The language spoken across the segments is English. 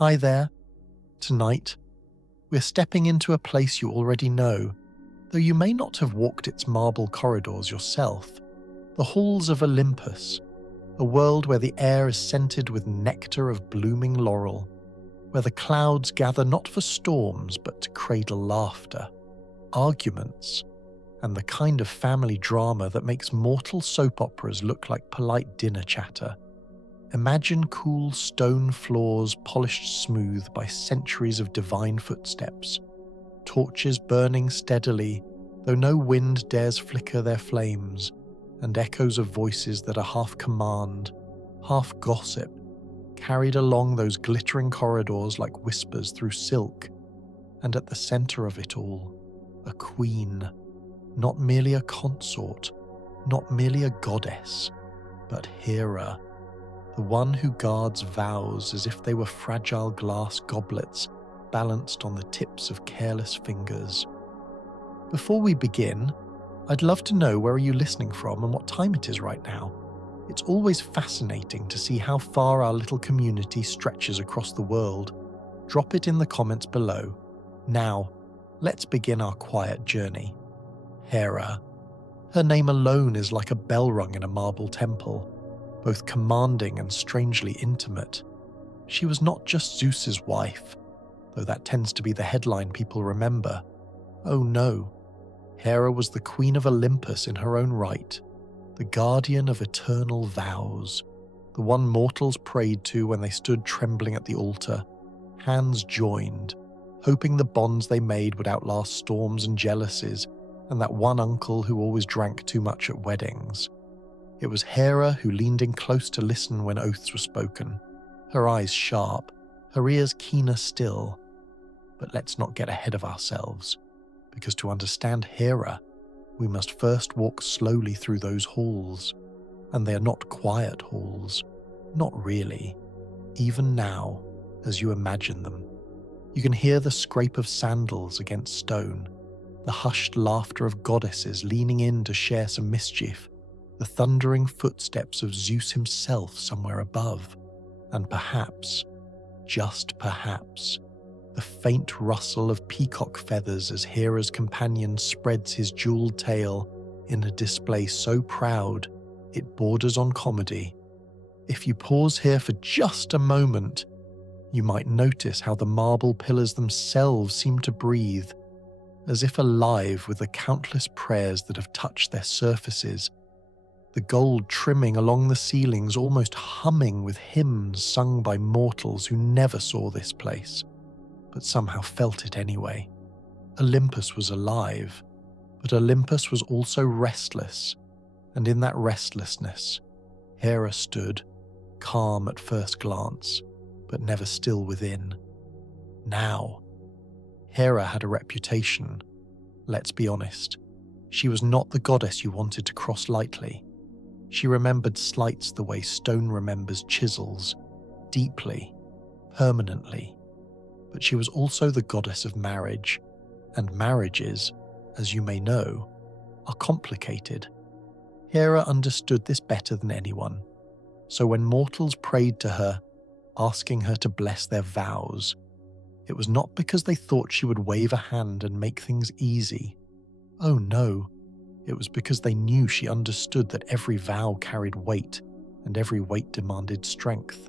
Hi there. Tonight, we're stepping into a place you already know, though you may not have walked its marble corridors yourself. The halls of Olympus, a world where the air is scented with nectar of blooming laurel, where the clouds gather not for storms but to cradle laughter, arguments, and the kind of family drama that makes mortal soap operas look like polite dinner chatter. Imagine cool stone floors polished smooth by centuries of divine footsteps, torches burning steadily, though no wind dares flicker their flames, and echoes of voices that are half command, half gossip, carried along those glittering corridors like whispers through silk. And at the center of it all, a queen, not merely a consort, not merely a goddess, but Hera, the one who guards vows as if they were fragile glass goblets balanced on the tips of careless fingers. Before we begin, I'd love to know where are you listening from and what time it is right now. It's always fascinating to see how far our little community stretches across the world. Drop it in the comments below. Now, let's begin our quiet journey. Hera. Her name alone is like a bell rung in a marble temple, both commanding and strangely intimate. She was not just Zeus's wife, though that tends to be the headline people remember. Oh no, Hera was the queen of Olympus in her own right, the guardian of eternal vows, the one mortals prayed to when they stood trembling at the altar, hands joined, hoping the bonds they made would outlast storms and jealousies, and that one uncle who always drank too much at weddings. It was Hera who leaned in close to listen when oaths were spoken, her eyes sharp, her ears keener still. But let's not get ahead of ourselves, because to understand Hera, we must first walk slowly through those halls. And they are not quiet halls, not really, even now, as you imagine them. You can hear the scrape of sandals against stone, the hushed laughter of goddesses leaning in to share some mischief, the thundering footsteps of Zeus himself somewhere above, and perhaps, just perhaps, the faint rustle of peacock feathers as Hera's companion spreads his jeweled tail in a display so proud it borders on comedy. If you pause here for just a moment, you might notice how the marble pillars themselves seem to breathe, as if alive with the countless prayers that have touched their surfaces, the gold trimming along the ceilings almost humming with hymns sung by mortals who never saw this place, but somehow felt it anyway. Olympus was alive, but Olympus was also restless, and in that restlessness, Hera stood, calm at first glance, but never still within. Now, Hera had a reputation. Let's be honest, she was not the goddess you wanted to cross lightly. She remembered slights the way stone remembers chisels, deeply, permanently. But she was also the goddess of marriage, and marriages, as you may know, are complicated. Hera understood this better than anyone, so when mortals prayed to her, asking her to bless their vows, it was not because they thought she would wave a hand and make things easy. Oh no, it was because they knew she understood that every vow carried weight, and every weight demanded strength.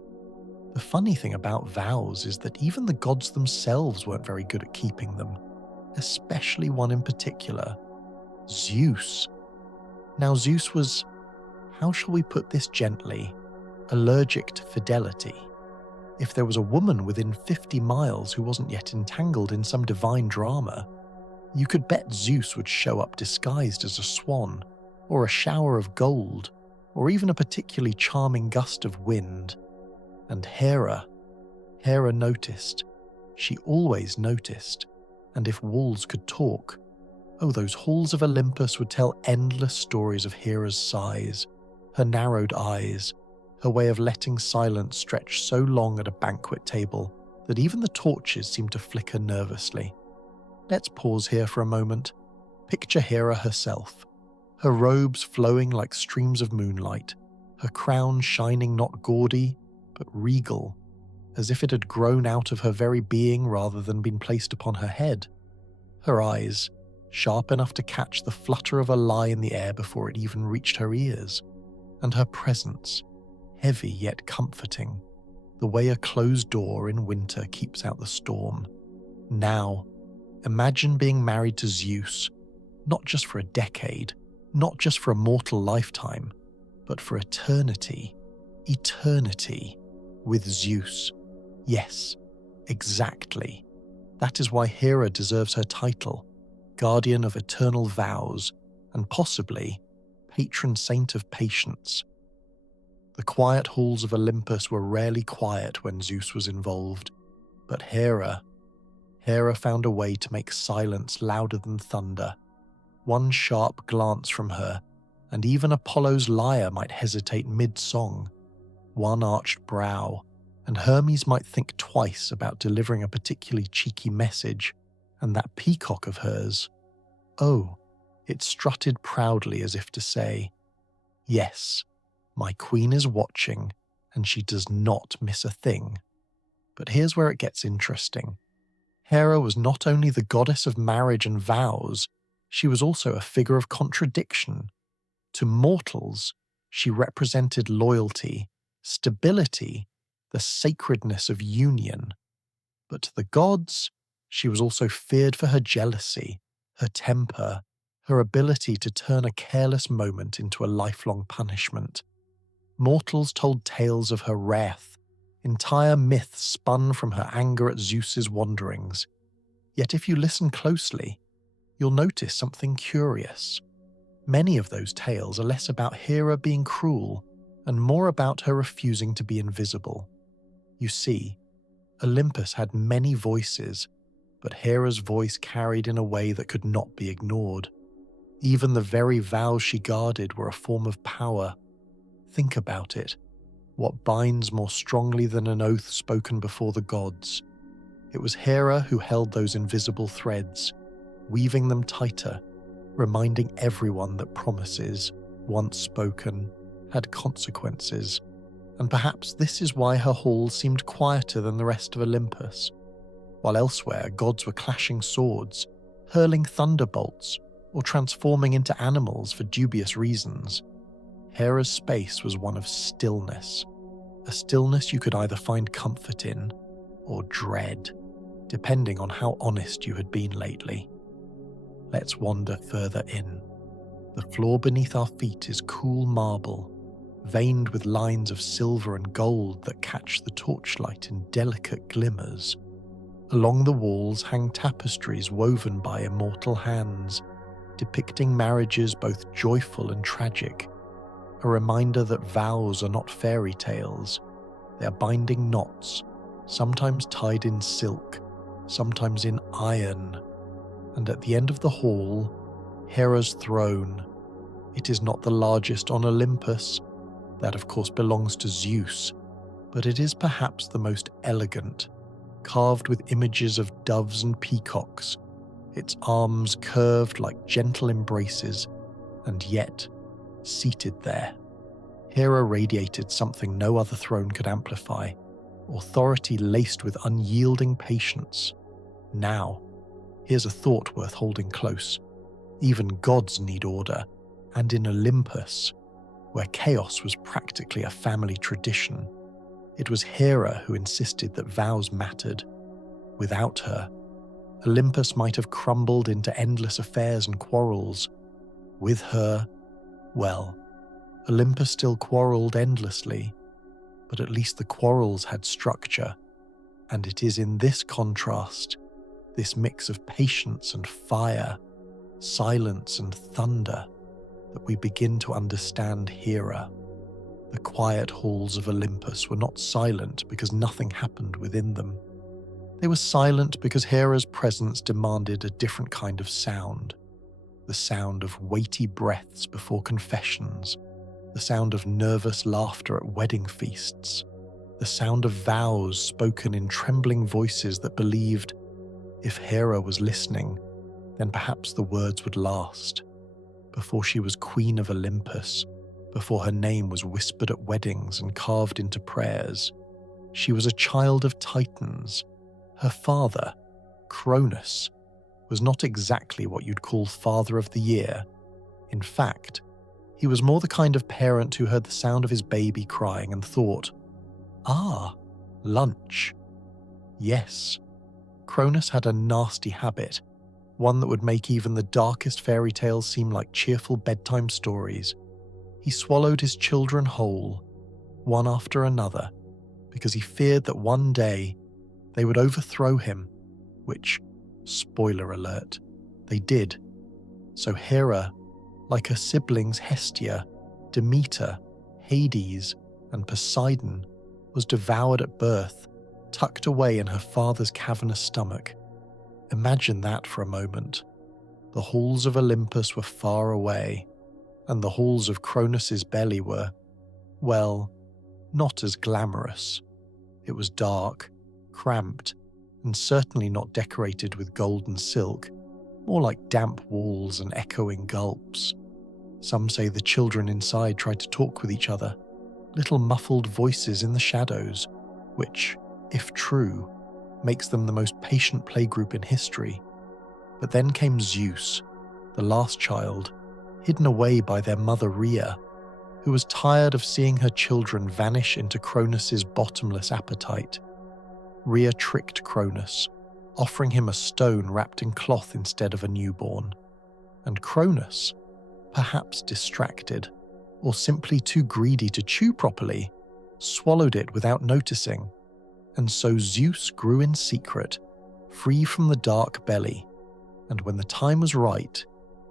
The funny thing about vows is that even the gods themselves weren't very good at keeping them, especially one in particular, Zeus. Now Zeus was, how shall we put this gently, allergic to fidelity. If there was a woman within 50 miles who wasn't yet entangled in some divine drama, you could bet Zeus would show up disguised as a swan, or a shower of gold, or even a particularly charming gust of wind. And Hera noticed. She always noticed. And if walls could talk, oh, those halls of Olympus would tell endless stories of Hera's sighs, her narrowed eyes, her way of letting silence stretch so long at a banquet table that even the torches seemed to flicker nervously. Let's pause here for a moment. Picture Hera herself, her robes flowing like streams of moonlight, her crown shining not gaudy, but regal, as if it had grown out of her very being rather than been placed upon her head. Her eyes, sharp enough to catch the flutter of a lie in the air before it even reached her ears, and her presence, heavy yet comforting, the way a closed door in winter keeps out the storm. Now, imagine being married to Zeus, not just for a decade, not just for a mortal lifetime, but for eternity. Eternity with Zeus. Yes, exactly. That is why Hera deserves her title, guardian of eternal vows, and possibly patron saint of patience. The quiet halls of Olympus were rarely quiet when Zeus was involved, but Hera found a way to make silence louder than thunder. One sharp glance from her, and even Apollo's lyre might hesitate mid-song. One arched brow, and Hermes might think twice about delivering a particularly cheeky message, and that peacock of hers, oh, it strutted proudly as if to say, "Yes, my queen is watching, and she does not miss a thing." But here's where it gets interesting. Hera was not only the goddess of marriage and vows, she was also a figure of contradiction. To mortals, she represented loyalty, stability, the sacredness of union. But to the gods, she was also feared for her jealousy, her temper, her ability to turn a careless moment into a lifelong punishment. Mortals told tales of her wrath, entire myths spun from her anger at Zeus's wanderings. Yet if you listen closely, you'll notice something curious. Many of those tales are less about Hera being cruel and more about her refusing to be invisible. You see, Olympus had many voices, but Hera's voice carried in a way that could not be ignored. Even the very vows she guarded were a form of power. Think about it. What binds more strongly than an oath spoken before the gods? It was Hera who held those invisible threads, weaving them tighter, reminding everyone that promises, once spoken, had consequences. And perhaps this is why her halls seemed quieter than the rest of Olympus. While elsewhere gods were clashing swords, hurling thunderbolts, or transforming into animals for dubious reasons, Hera's space was one of stillness. A stillness you could either find comfort in or dread, depending on how honest you had been lately. Let's wander further in. The floor beneath our feet is cool marble, veined with lines of silver and gold that catch the torchlight in delicate glimmers. Along the walls hang tapestries woven by immortal hands, depicting marriages both joyful and tragic, a reminder that vows are not fairy tales. They are binding knots, sometimes tied in silk, sometimes in iron. And at the end of the hall, Hera's throne. It is not the largest on Olympus, that of course belongs to Zeus, but it is perhaps the most elegant, carved with images of doves and peacocks, its arms curved like gentle embraces, and yet, seated there, Hera radiated something no other throne could amplify, authority laced with unyielding patience. Now, here's a thought worth holding close. Even gods need order, and in Olympus, where chaos was practically a family tradition, it was Hera who insisted that vows mattered. Without her, Olympus might have crumbled into endless affairs and quarrels. With her, well, Olympus still quarreled endlessly, but at least the quarrels had structure, and it is in this contrast, this mix of patience and fire, silence and thunder, that we begin to understand Hera. The quiet halls of Olympus were not silent because nothing happened within them. They were silent because Hera's presence demanded a different kind of sound. The sound of weighty breaths before confessions, the sound of nervous laughter at wedding feasts, the sound of vows spoken in trembling voices that believed, if Hera was listening, then perhaps the words would last. Before she was queen of Olympus, before her name was whispered at weddings and carved into prayers, She was a child of Titans. Her father, Cronus, was not exactly what you'd call Father of the Year. In fact, he was more the kind of parent who heard the sound of his baby crying and thought, "Ah, lunch." Yes, Cronus had a nasty habit, one that would make even the darkest fairy tales seem like cheerful bedtime stories. He swallowed his children whole, one after another, because he feared that one day they would overthrow him, which, spoiler alert, they did. So Hera, like her siblings Hestia, Demeter, Hades, and Poseidon, was devoured at birth, tucked away in her father's cavernous stomach. Imagine that for a moment. The halls of Olympus were far away, and the halls of Cronus's belly were, well, not as glamorous. It was dark, cramped, and certainly not decorated with gold and silk, more like damp walls and echoing gulps. Some say the children inside tried to talk with each other, little muffled voices in the shadows, which, if true, makes them the most patient playgroup in history. But then came Zeus, the last child, hidden away by their mother Rhea, who was tired of seeing her children vanish into Cronus's bottomless appetite. Rhea tricked Cronus, offering him a stone wrapped in cloth instead of a newborn. And Cronus, perhaps distracted, or simply too greedy to chew properly, swallowed it without noticing. And so Zeus grew in secret, free from the dark belly, and when the time was right,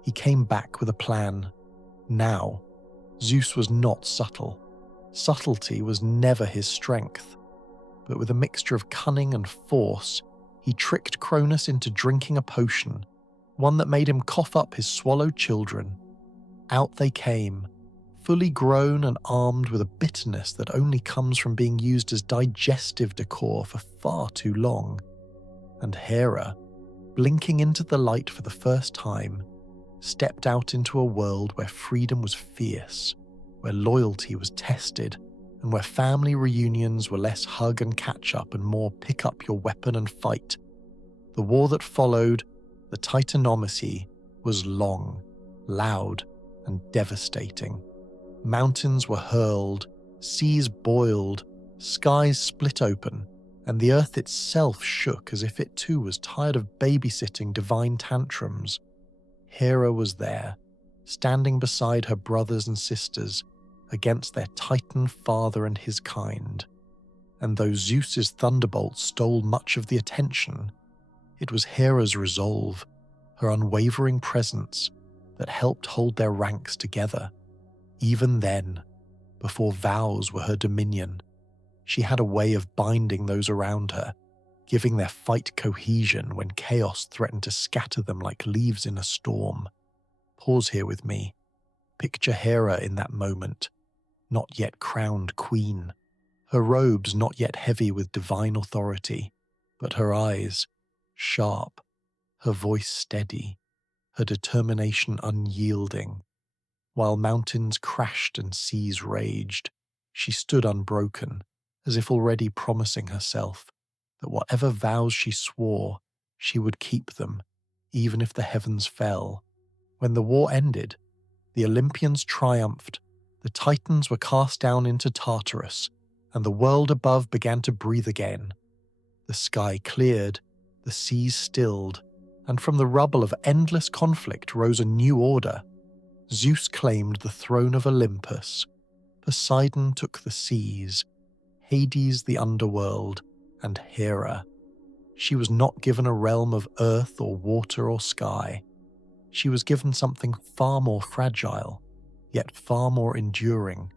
he came back with a plan. Now, Zeus was not subtle. Subtlety was never his strength. But with a mixture of cunning and force, he tricked Cronus into drinking a potion, one that made him cough up his swallowed children. Out they came, fully grown and armed with a bitterness that only comes from being used as digestive decor for far too long. And Hera, blinking into the light for the first time, stepped out into a world where freedom was fierce, where loyalty was tested, and where family reunions were less hug and catch up and more pick up your weapon and fight. The war that followed, the Titanomachy, was long, loud, and devastating. Mountains were hurled, seas boiled, skies split open, and the earth itself shook as if it too was tired of babysitting divine tantrums. Hera was there, standing beside her brothers and sisters against their Titan father and his kind. And though Zeus's thunderbolts stole much of the attention, it was Hera's resolve, her unwavering presence, that helped hold their ranks together. Even then, before vows were her dominion, she had a way of binding those around her, giving their fight cohesion when chaos threatened to scatter them like leaves in a storm. Pause here with me. Picture Hera in that moment, not yet crowned queen, her robes not yet heavy with divine authority, but her eyes sharp, her voice steady, her determination unyielding. While mountains crashed and seas raged, she stood unbroken, as if already promising herself that whatever vows she swore, she would keep them, even if the heavens fell. When the war ended, the Olympians triumphed, the Titans were cast down into Tartarus, and the world above began to breathe again. The sky cleared, the seas stilled, and from the rubble of endless conflict rose a new order. Zeus claimed the throne of Olympus, Poseidon took the seas, Hades the underworld, and Hera. She was not given a realm of earth or water or sky. She was given something far more fragile, yet far more enduring: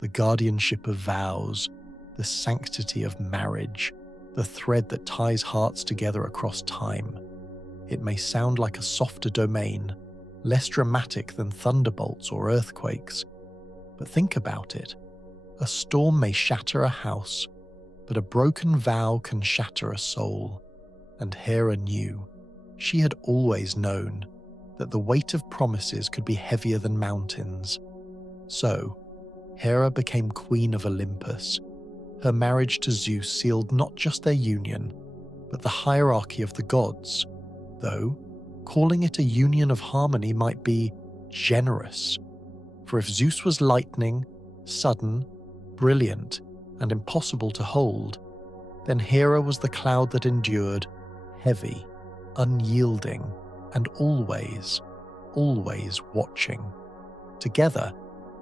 the guardianship of vows, the sanctity of marriage, the thread that ties hearts together across time. It may sound like a softer domain, less dramatic than thunderbolts or earthquakes, but think about it. A storm may shatter a house, but a broken vow can shatter a soul. And Hera knew, she had always known, that the weight of promises could be heavier than mountains. So, Hera became Queen of Olympus, Her marriage to Zeus sealed not just their union, but the hierarchy of the gods, though calling it a union of harmony might be generous. For if Zeus was lightning, sudden, brilliant, and impossible to hold, then Hera was the cloud that endured, heavy, unyielding, and always, always watching. Together,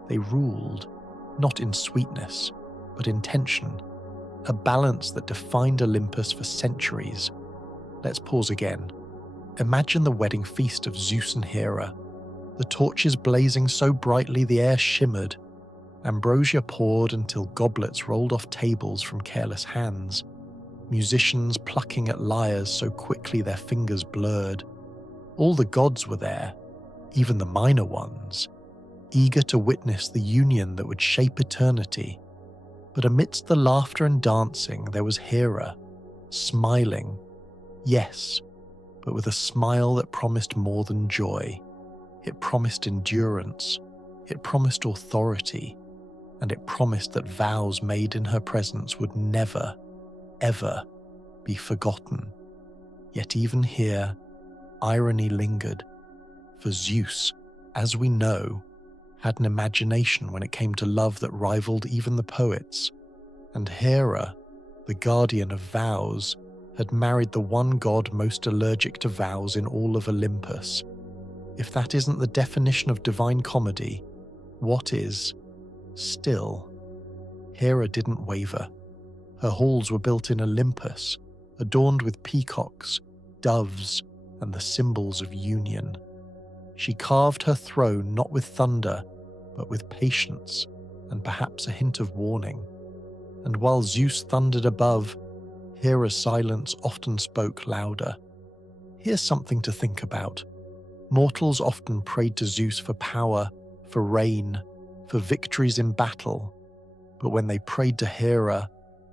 they ruled, not in sweetness, but in tension, a balance that defined Olympus for centuries. Let's pause again. Imagine the wedding feast of Zeus and Hera, the torches blazing so brightly the air shimmered, ambrosia poured until goblets rolled off tables from careless hands, musicians plucking at lyres so quickly their fingers blurred. All the gods were there, even the minor ones, eager to witness the union that would shape eternity. But amidst the laughter and dancing there was Hera, smiling, yes, but with a smile that promised more than joy. It promised endurance, it promised authority, and it promised that vows made in her presence would never, ever be forgotten. Yet even here, irony lingered, for Zeus, as we know, had an imagination when it came to love that rivaled even the poets, and Hera, the guardian of vows, had married the one god most allergic to vows in all of Olympus. If that isn't the definition of divine comedy, what is? Still, Hera didn't waver. Her halls were built in Olympus, adorned with peacocks, doves, and the symbols of union. She carved her throne not with thunder, but with patience, and perhaps a hint of warning. And while Zeus thundered above, Hera's silence often spoke louder. Here's something to think about. Mortals often prayed to Zeus for power, for reign, for victories in battle. But when they prayed to Hera,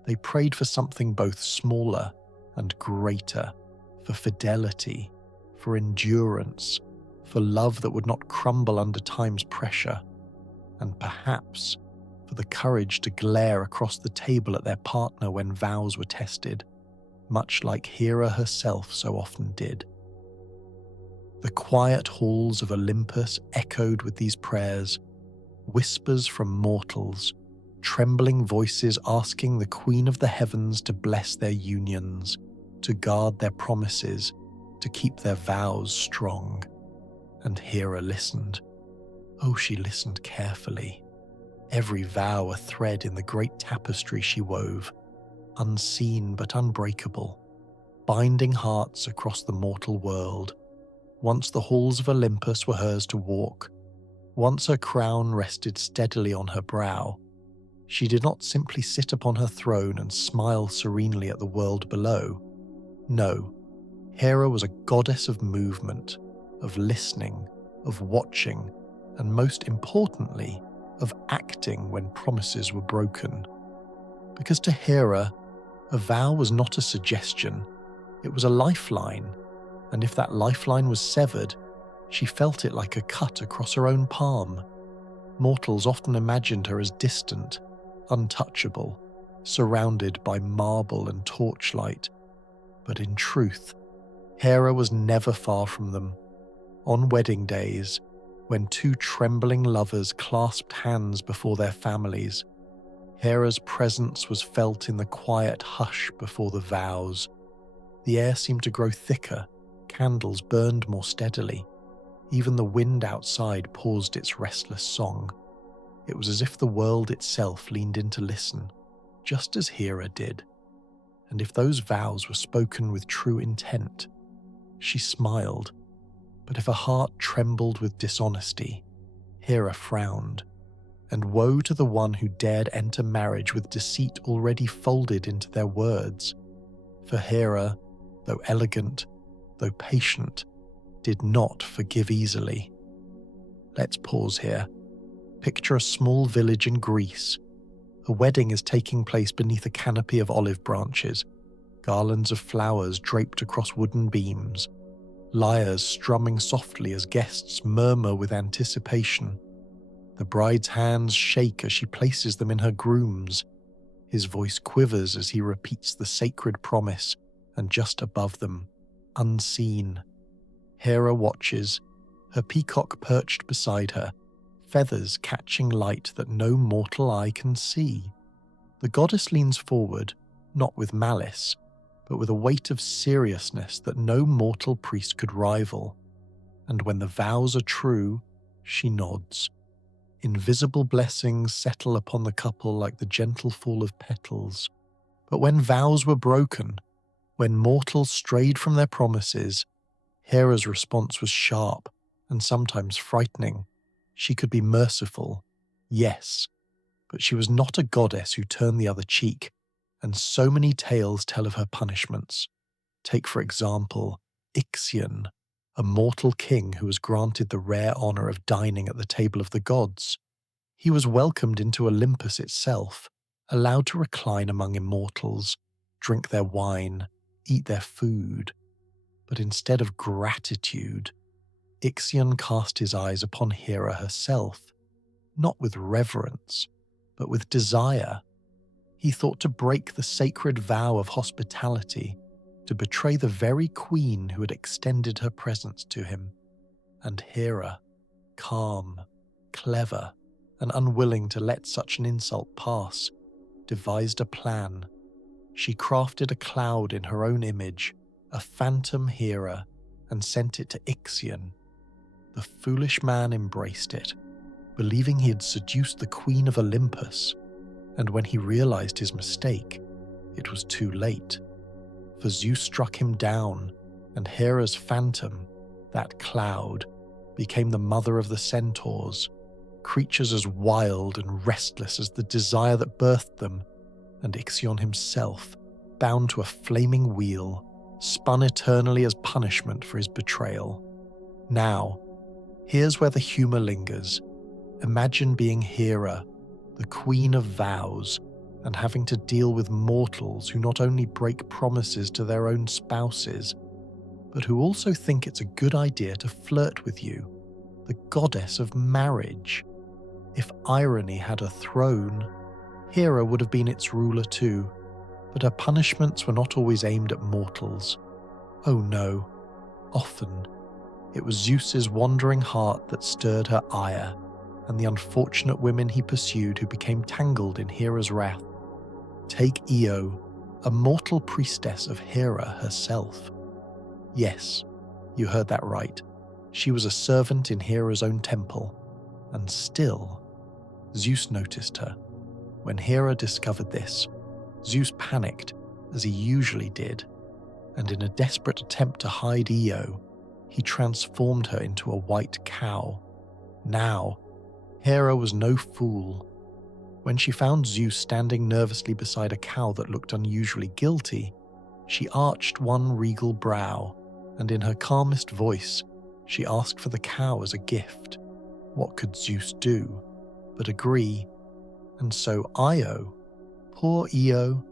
they prayed for something both smaller and greater, for fidelity, for endurance, for love that would not crumble under time's pressure, and perhaps for the courage to glare across the table at their partner when vows were tested, much like Hera herself so often did. The quiet halls of Olympus echoed with these prayers, whispers from mortals, trembling voices asking the Queen of the Heavens to bless their unions, to guard their promises, to keep their vows strong. And Hera listened. Oh, she listened carefully. Every vow a thread in the great tapestry she wove, unseen but unbreakable, binding hearts across the mortal world. Once the halls of Olympus were hers to walk, once her crown rested steadily on her brow, she did not simply sit upon her throne and smile serenely at the world below. No, Hera was a goddess of movement, of listening, of watching, and most importantly, of acting when promises were broken. Because to Hera, a vow was not a suggestion, it was a lifeline, and if that lifeline was severed, she felt it like a cut across her own palm. Mortals often imagined her as distant, untouchable, surrounded by marble and torchlight. But in truth, Hera was never far from them. On wedding days, when two trembling lovers clasped hands before their families, Hera's presence was felt in the quiet hush before the vows. The air seemed to grow thicker, candles burned more steadily. Even the wind outside paused its restless song. It was as if the world itself leaned in to listen, just as Hera did. And if those vows were spoken with true intent, she smiled. But if a heart trembled with dishonesty, Hera frowned. And woe to the one who dared enter marriage with deceit already folded into their words. For Hera, though elegant, though patient, did not forgive easily. Let's pause here. Picture a small village in Greece. A wedding is taking place beneath a canopy of olive branches, garlands of flowers draped across wooden beams, lyres strumming softly as guests murmur with anticipation. The bride's hands shake as she places them in her groom's. His voice quivers as he repeats the sacred promise, and just above them, unseen, Hera watches, her peacock perched beside her, feathers catching light that no mortal eye can see. The goddess leans forward, not with malice, but with a weight of seriousness that no mortal priest could rival. And when the vows are true, she nods. Invisible blessings settle upon the couple like the gentle fall of petals. But when vows were broken, when mortals strayed from their promises, Hera's response was sharp and sometimes frightening. She could be merciful, yes, but she was not a goddess who turned the other cheek, and so many tales tell of her punishments. Take, for example, Ixion, a mortal king who was granted the rare honor of dining at the table of the gods. He was welcomed into Olympus itself, allowed to recline among immortals, drink their wine, eat their food. But instead of gratitude, Ixion cast his eyes upon Hera herself, not with reverence, but with desire. He thought to break the sacred vow of hospitality, to betray the very queen who had extended her presence to him. And Hera, calm, clever, and unwilling to let such an insult pass, devised a plan. She crafted a cloud in her own image, a phantom Hera, and sent it to Ixion. The foolish man embraced it, believing he had seduced the queen of Olympus, and when he realized his mistake, it was too late. For Zeus struck him down, and Hera's phantom, that cloud, became the mother of the centaurs, creatures as wild and restless as the desire that birthed them, and Ixion himself, bound to a flaming wheel, spun eternally as punishment for his betrayal. Now, here's where the humor lingers. Imagine being Hera, the queen of vows, and having to deal with mortals who not only break promises to their own spouses, but who also think it's a good idea to flirt with you, the goddess of marriage. If irony had a throne, Hera would have been its ruler too, but her punishments were not always aimed at mortals. Oh no, often it was Zeus's wandering heart that stirred her ire, and the unfortunate women he pursued who became tangled in Hera's wrath. Take Io, a mortal priestess of Hera herself. Yes, you heard that right. She was a servant in Hera's own temple, and still, Zeus noticed her. When Hera discovered this, Zeus panicked, as he usually did, and in a desperate attempt to hide Io, he transformed her into a white cow. Now, Hera was no fool. When she found Zeus standing nervously beside a cow that looked unusually guilty, she arched one regal brow, and in her calmest voice, she asked for the cow as a gift. What could Zeus do but agree? And so Io, poor Io,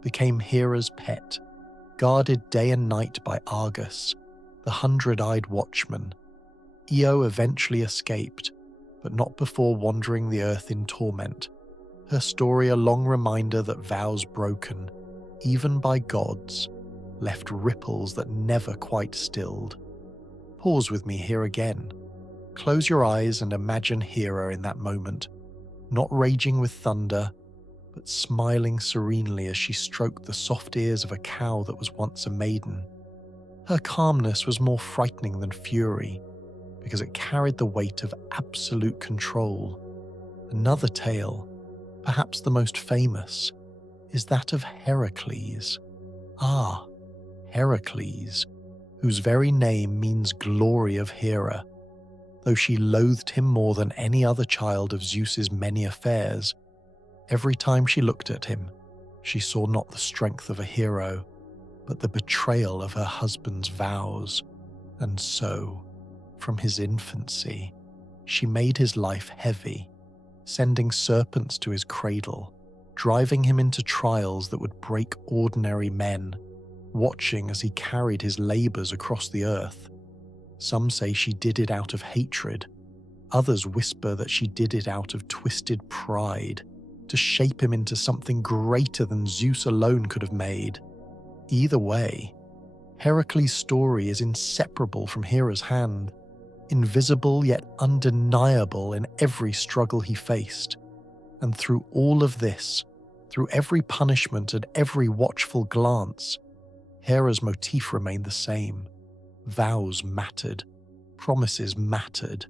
became Hera's pet, guarded day and night by Argus, the 100-eyed watchman. Io eventually escaped, but not before wandering the earth in torment. Her story a long reminder that vows broken, even by gods, left ripples that never quite stilled. Pause with me here again. Close your eyes and imagine Hera in that moment, not raging with thunder, but smiling serenely as she stroked the soft ears of a cow that was once a maiden. Her calmness was more frightening than fury, because it carried the weight of absolute control. Another tale, perhaps the most famous, is that of Heracles. Ah, Heracles, whose very name means glory of Hera. Though she loathed him more than any other child of Zeus's many affairs, every time she looked at him, she saw not the strength of a hero, but the betrayal of her husband's vows. And so, from his infancy, she made his life heavy, sending serpents to his cradle, driving him into trials that would break ordinary men, watching as he carried his labors across the earth. Some say she did it out of hatred. Others whisper that she did it out of twisted pride, to shape him into something greater than Zeus alone could have made. Either way, Heracles' story is inseparable from Hera's hand, invisible yet undeniable in every struggle he faced. And through all of this, through every punishment and every watchful glance, Hera's motif remained the same. Vows mattered, promises mattered,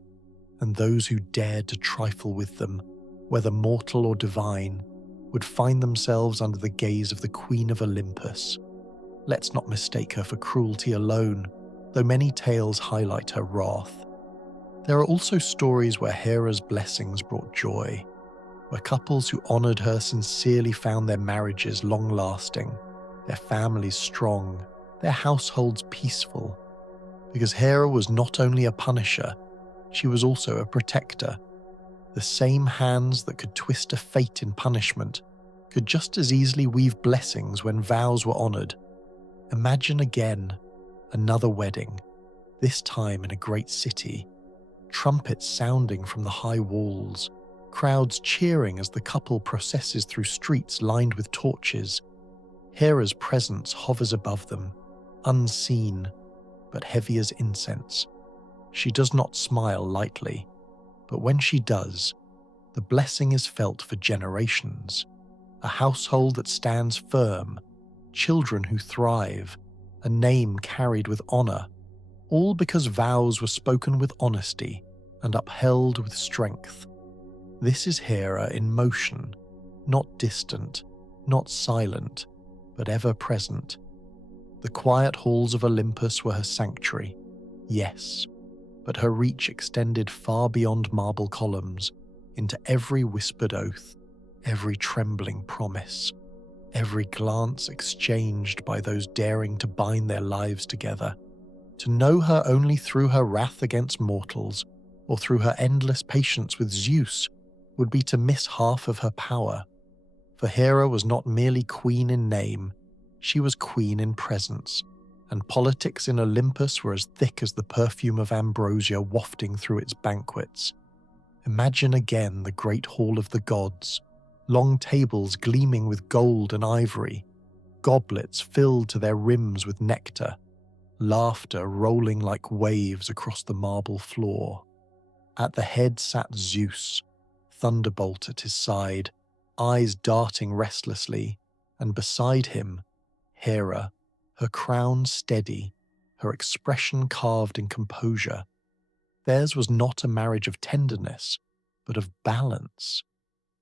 and those who dared to trifle with them, whether mortal or divine, would find themselves under the gaze of the Queen of Olympus. Let's not mistake her for cruelty alone, though many tales highlight her wrath. There are also stories where Hera's blessings brought joy, where couples who honoured her sincerely found their marriages long-lasting, their families strong, their households peaceful. Because Hera was not only a punisher, she was also a protector. The same hands that could twist a fate in punishment could just as easily weave blessings when vows were honoured. Imagine again another wedding, this time in a great city, trumpets sounding from the high walls, crowds cheering as the couple processes through streets lined with torches. Hera's presence hovers above them, unseen, but heavy as incense. She does not smile lightly, but when she does, the blessing is felt for generations. A household that stands firm, children who thrive, a name carried with honour, all because vows were spoken with honesty and upheld with strength. This is Hera in motion, not distant, not silent, but ever present. The quiet halls of Olympus were her sanctuary, yes, but her reach extended far beyond marble columns, into every whispered oath, every trembling promise, every glance exchanged by those daring to bind their lives together. To know her only through her wrath against mortals, or through her endless patience with Zeus, would be to miss half of her power. For Hera was not merely queen in name, she was queen in presence, and politics in Olympus were as thick as the perfume of ambrosia wafting through its banquets. Imagine again the great hall of the gods, long tables gleaming with gold and ivory, goblets filled to their rims with nectar, laughter rolling like waves across the marble floor. At the head sat Zeus, thunderbolt at his side, eyes darting restlessly, and beside him, Hera, her crown steady, her expression carved in composure. Theirs was not a marriage of tenderness, but of balance.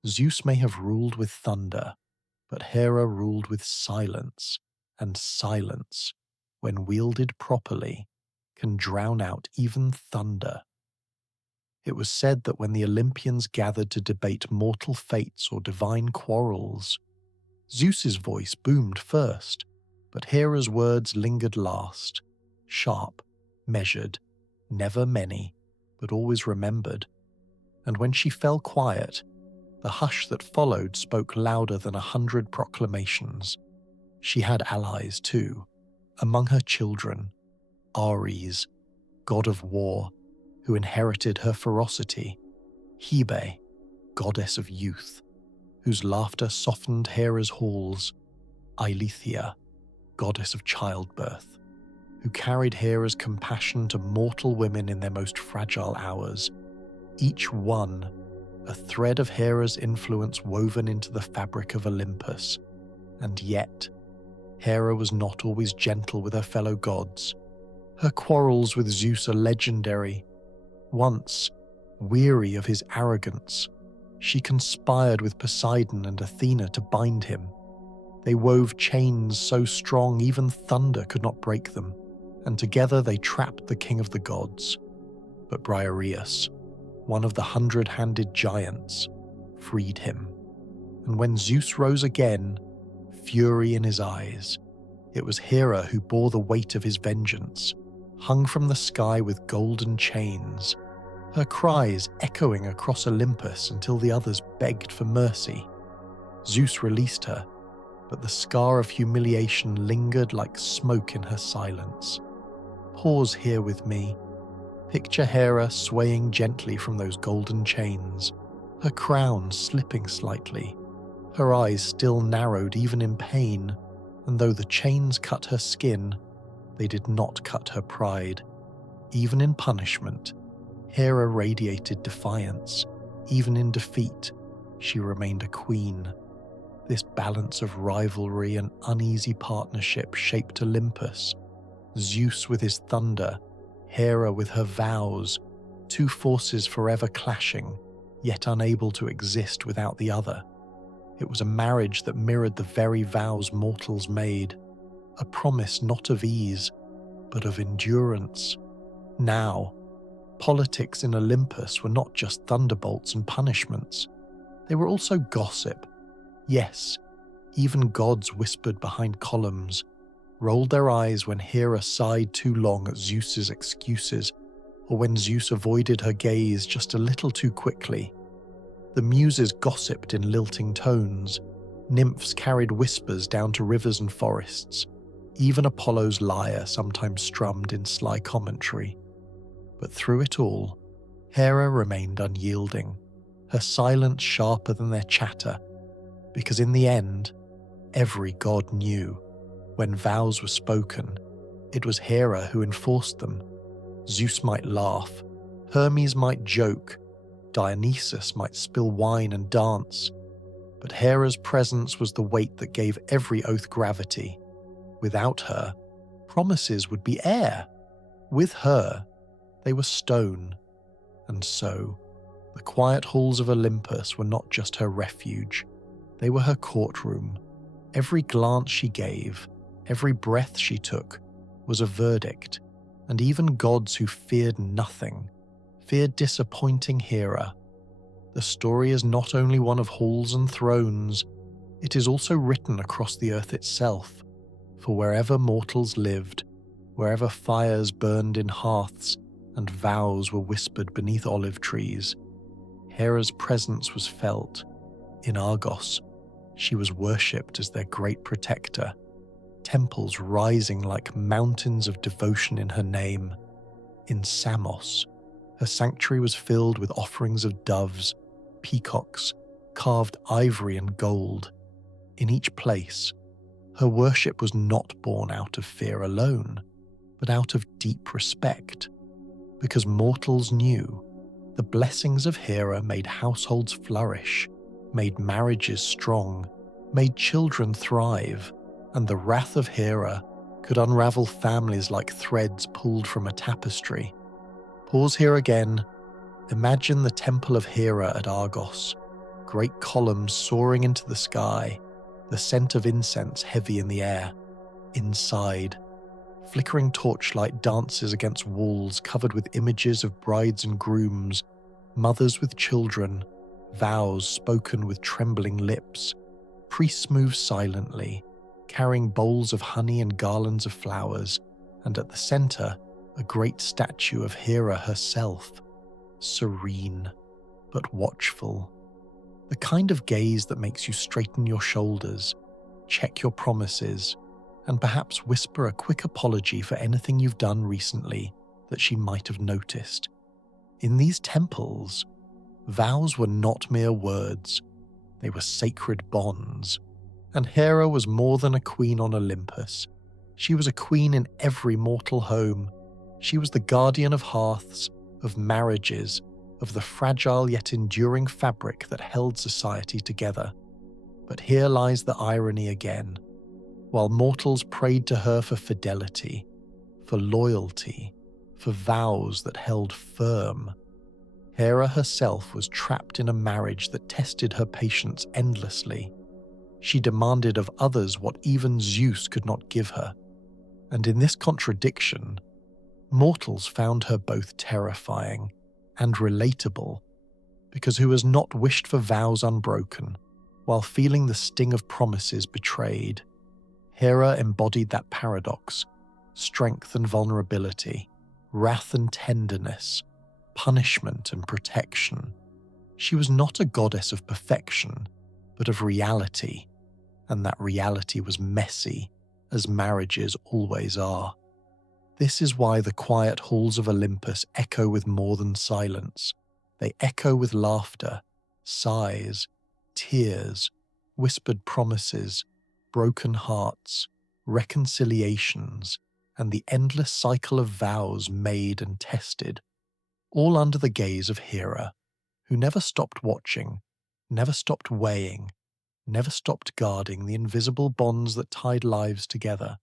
Zeus may have ruled with thunder, but Hera ruled with silence, and silence, when wielded properly, can drown out even thunder. It was said that when the Olympians gathered to debate mortal fates or divine quarrels, Zeus's voice boomed first, but Hera's words lingered last, sharp, measured, never many, but always remembered. And when she fell quiet, the hush that followed spoke louder than 100 proclamations. She had allies too, among her children, Ares, god of war, who inherited her ferocity, Hebe, goddess of youth, whose laughter softened Hera's halls, Eileithyia, goddess of childbirth, who carried Hera's compassion to mortal women in their most fragile hours, each one a thread of Hera's influence woven into the fabric of Olympus. And yet, Hera was not always gentle with her fellow gods. Her quarrels with Zeus are legendary. Once, weary of his arrogance, she conspired with Poseidon and Athena to bind him. They wove chains so strong even thunder could not break them, and together they trapped the king of the gods. But Briareus, one of the 100-handed giants, freed him. And when Zeus rose again, fury in his eyes, it was Hera who bore the weight of his vengeance, hung from the sky with golden chains, her cries echoing across Olympus until the others begged for mercy. Zeus released her, but the scar of humiliation lingered like smoke in her silence. Pause here with me. Picture Hera swaying gently from those golden chains, her crown slipping slightly, Her eyes still narrowed even in pain, and though the chains cut her skin, they did not cut her pride. Even in punishment, Hera radiated defiance. Even in defeat, she remained a queen. This balance of rivalry and uneasy partnership shaped Olympus. Zeus with his thunder, Hera with her vows, two forces forever clashing, yet unable to exist without the other. It was a marriage that mirrored the very vows mortals made, a promise not of ease, but of endurance. Now, politics in Olympus were not just thunderbolts and punishments. They were also gossip. Yes, even gods whispered behind columns, rolled their eyes when Hera sighed too long at Zeus's excuses, or when Zeus avoided her gaze just a little too quickly. The muses gossiped in lilting tones. Nymphs carried whispers down to rivers and forests. Even Apollo's lyre sometimes strummed in sly commentary. But through it all, Hera remained unyielding, her silence sharper than their chatter, because in the end, every god knew, when vows were spoken, it was Hera who enforced them. Zeus might laugh, Hermes might joke, Dionysus might spill wine and dance, but Hera's presence was the weight that gave every oath gravity. Without her, promises would be air. With her, they were stone. And so, the quiet halls of Olympus were not just her refuge. They were her courtroom. Every glance she gave, every breath she took, was a verdict. And even gods who feared nothing, feared disappointing Hera. The story is not only one of halls and thrones, it is also written across the earth itself. For wherever mortals lived, wherever fires burned in hearths and vows were whispered beneath olive trees, Hera's presence was felt. In Argos, she was worshipped as their great protector, temples rising like mountains of devotion in her name. In Samos, her sanctuary was filled with offerings of doves, peacocks, carved ivory and gold. In each place, her worship was not born out of fear alone, but out of deep respect, because mortals knew the blessings of Hera made households flourish, made marriages strong, made children thrive, and the wrath of Hera could unravel families like threads pulled from a tapestry. Pause here again. Imagine the temple of Hera at Argos, great columns soaring into the sky, the scent of incense heavy in the air. Inside, flickering torchlight dances against walls covered with images of brides and grooms, mothers with children, vows spoken with trembling lips. Priests move silently, carrying bowls of honey and garlands of flowers, and at the center, a great statue of Hera herself, serene but watchful. The kind of gaze that makes you straighten your shoulders, check your promises, and perhaps whisper a quick apology for anything you've done recently that she might have noticed. In these temples, vows were not mere words, they were sacred bonds. And Hera was more than a queen on Olympus. She was a queen in every mortal home. She was the guardian of hearths, of marriages, of the fragile yet enduring fabric that held society together. But here lies the irony again. While mortals prayed to her for fidelity, for loyalty, for vows that held firm, Hera herself was trapped in a marriage that tested her patience endlessly. She demanded of others what even Zeus could not give her. And in this contradiction, mortals found her both terrifying and relatable, because who has not wished for vows unbroken while feeling the sting of promises betrayed? Hera embodied that paradox, strength and vulnerability, wrath and tenderness, punishment and protection. She was not a goddess of perfection, but of reality, and that reality was messy, as marriages always are. This is why the quiet halls of Olympus echo with more than silence. They echo with laughter, sighs, tears, whispered promises, broken hearts, reconciliations, and the endless cycle of vows made and tested, all under the gaze of Hera, who never stopped watching, never stopped weighing, never stopped guarding the invisible bonds that tied lives together.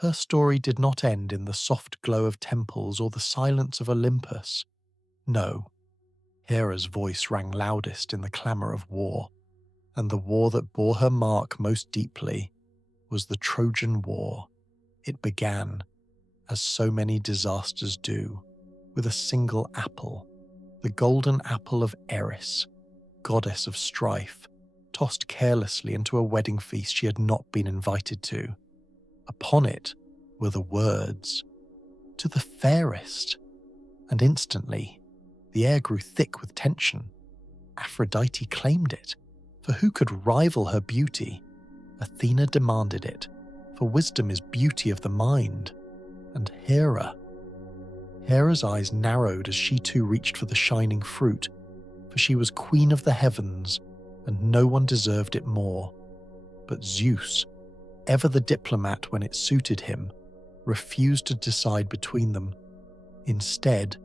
Her story did not end in the soft glow of temples or the silence of Olympus. No, Hera's voice rang loudest in the clamour of war, and the war that bore her mark most deeply was the Trojan War. It began, as so many disasters do, with a single apple, the golden apple of Eris, goddess of strife, tossed carelessly into a wedding feast she had not been invited to. Upon it were the words, "To the fairest," and instantly the air grew thick with tension. Aphrodite claimed it, for who could rival her beauty? Athena demanded it, for wisdom is beauty of the mind. And Hera's eyes narrowed as she too reached for the shining fruit, for she was queen of the heavens, and no one deserved it more. But Zeus, ever the diplomat when it suited him, refused to decide between them. Instead,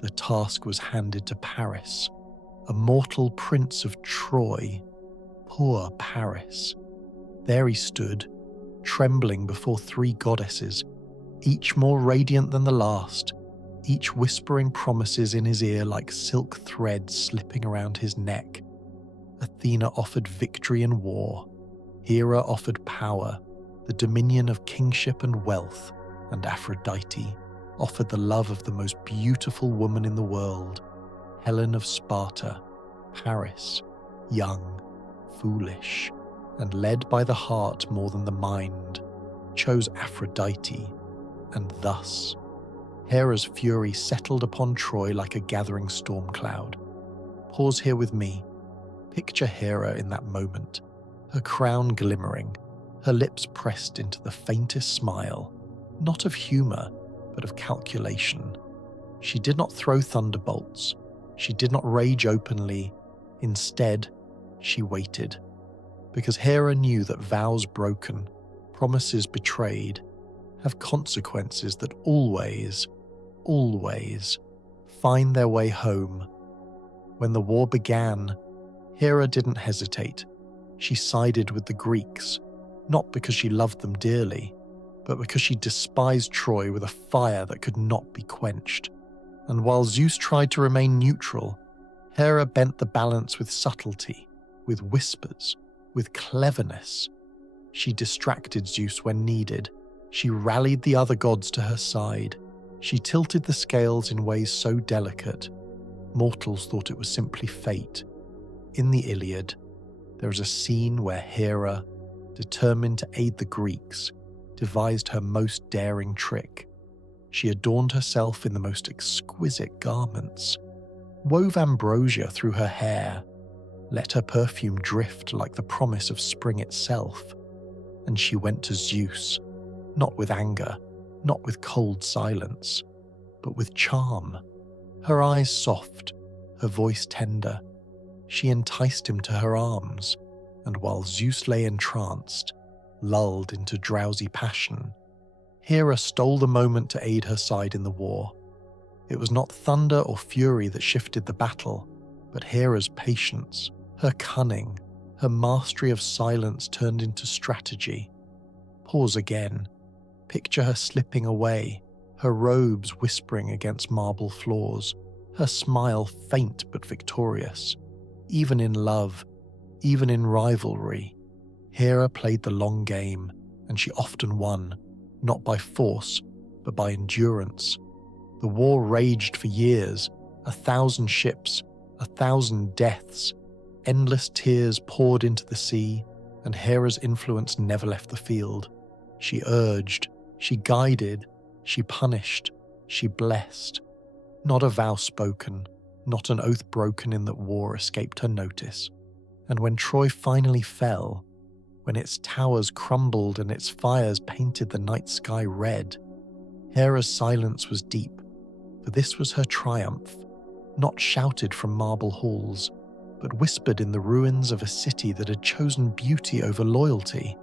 the task was handed to Paris, a mortal prince of Troy. Poor Paris. There he stood, trembling before three goddesses, each more radiant than the last, each whispering promises in his ear like silk threads slipping around his neck. Athena offered victory in war. Hera offered power, the dominion of kingship and wealth, and Aphrodite offered the love of the most beautiful woman in the world, Helen of Sparta. Paris, young, foolish, and led by the heart more than the mind, chose Aphrodite, and thus Hera's fury settled upon Troy like a gathering storm cloud. Pause here with me. Picture Hera in that moment, her crown glimmering, her lips pressed into the faintest smile, not of humour, but of calculation. She did not throw thunderbolts. She did not rage openly. Instead, she waited, because Hera knew that vows broken, promises betrayed, have consequences that always find their way home. When the war began, Hera didn't hesitate. She sided with the Greeks, not because she loved them dearly, but because she despised Troy with a fire that could not be quenched. And while Zeus tried to remain neutral, Hera bent the balance with subtlety, with whispers, with cleverness. She distracted Zeus when needed. She rallied the other gods to her side. She tilted the scales in ways so delicate, mortals thought it was simply fate. In the Iliad, there is a scene where Hera, determined to aid the Greeks, devised her most daring trick. She adorned herself in the most exquisite garments, wove ambrosia through her hair, let her perfume drift like the promise of spring itself, and she went to Zeus, not with anger, not with cold silence, but with charm. Her eyes soft, her voice tender, she enticed him to her arms, and while Zeus lay entranced, lulled into drowsy passion, Hera stole the moment to aid her side in the war. It was not thunder or fury that shifted the battle, but Hera's patience, her cunning, her mastery of silence turned into strategy. Pause again. Picture her slipping away, her robes whispering against marble floors, her smile faint but victorious. Even in love, even in rivalry, Hera played the long game, and she often won, not by force, but by endurance. The war raged for years, 1,000 ships, 1,000 deaths, endless tears poured into the sea, and Hera's influence never left the field. She urged, she guided, she punished, she blessed. Not a vow spoken, not an oath broken in that war escaped her notice. And when Troy finally fell, when its towers crumbled and its fires painted the night sky red, Hera's silence was deep, for this was her triumph, not shouted from marble halls, but whispered in the ruins of a city that had chosen beauty over loyalty,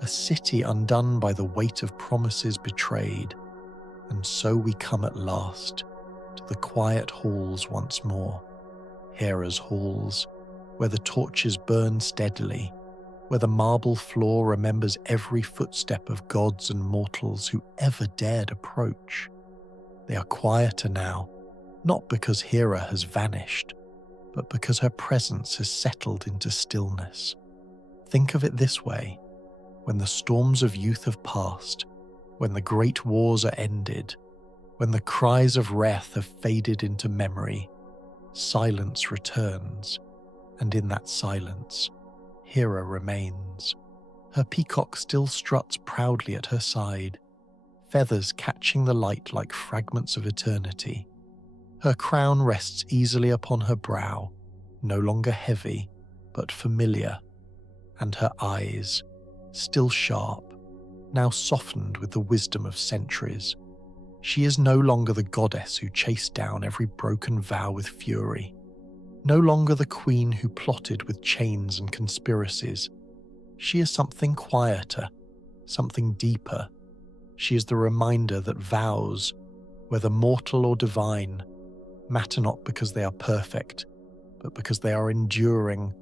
a city undone by the weight of promises betrayed. And so we come at last to the quiet halls once more, Hera's halls, where the torches burn steadily, where the marble floor remembers every footstep of gods and mortals who ever dared approach. They are quieter now, not because Hera has vanished, but because her presence has settled into stillness. Think of it this way: when the storms of youth have passed, when the great wars are ended, when the cries of wrath have faded into memory, silence returns, and in that silence, Hera remains. Her peacock still struts proudly at her side, feathers catching the light like fragments of eternity. Her crown rests easily upon her brow, no longer heavy, but familiar, and her eyes, still sharp, now softened with the wisdom of centuries. She is no longer the goddess who chased down every broken vow with fury, no longer the queen who plotted with chains and conspiracies. She is something quieter, something deeper. She is the reminder that vows, whether mortal or divine, matter not because they are perfect, but because they are enduring.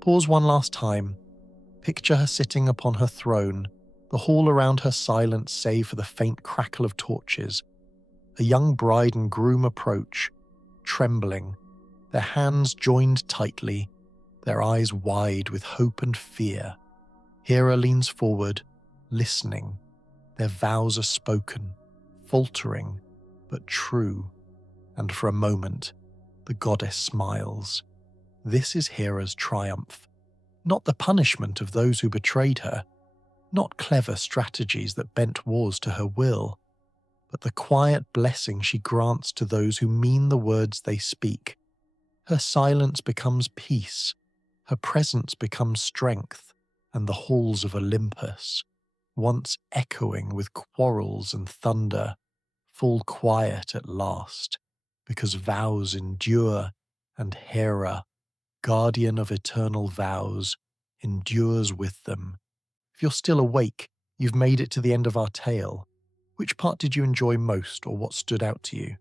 Pause one last time. Picture her sitting upon her throne, the hall around her silent save for the faint crackle of torches. A young bride and groom approach, trembling, their hands joined tightly, their eyes wide with hope and fear. Hera leans forward, listening. Their vows are spoken, faltering, but true. And for a moment, the goddess smiles. This is Hera's triumph, not the punishment of those who betrayed her, not clever strategies that bent wars to her will, but the quiet blessing she grants to those who mean the words they speak. Her silence becomes peace, her presence becomes strength, and the halls of Olympus, once echoing with quarrels and thunder, fall quiet at last, because vows endure, and Hera, guardian of eternal vows, endures with them. If you're still awake, you've made it to the end of our tale. Which part did you enjoy most, or what stood out to you?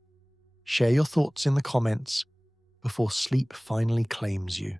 Share your thoughts in the comments before sleep finally claims you.